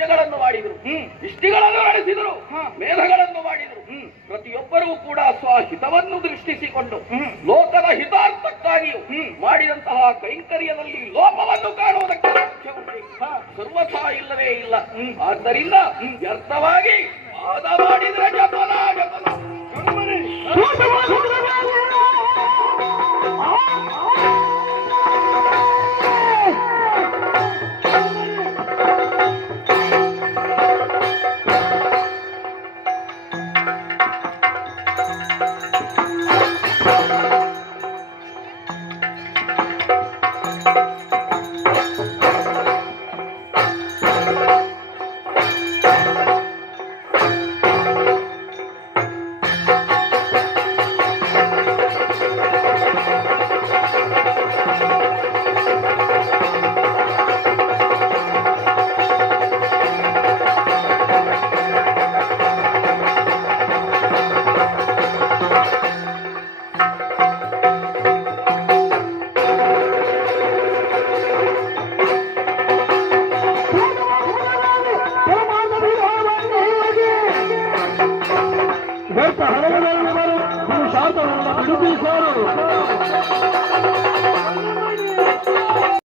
ಯಜ್ಞಗಳನ್ನು ಮಾಡಿದರು, ಇಷ್ಟಿಗಳನ್ನು ನಡೆಸಿದರು, ಮೇಧಗಳನ್ನು ಮಾಡಿದರು. ಪ್ರತಿಯೊಬ್ಬರೂ ಕೂಡ ಸ್ವಹಿತವನ್ನು ದೃಷ್ಟಿಸಿಕೊಂಡು ಲೋಕದ ಹಿತಾರ್ಥಕ್ಕಾಗಿಯೂ ಮಾಡಿದಂತಹ ಕೈಂಕರ್ಯದಲ್ಲಿ ಲೋಪವನ್ನು ಕಾಣುವುದಕ್ಕೆ ಸರ್ವಥಾ ಇಲ್ಲವೇ ಇಲ್ಲ. ಆದ್ದರಿಂದ ವ್ಯರ್ಥವಾಗಿ ವಾದ ಮಾಡಿದರೆ ಜಪಲ ಜಪಲ. ಹರಗಳನ್ನು ಶಾಂತವನ್ನು ಬಿಡುತ್ತಿದ್ದಾರೆ.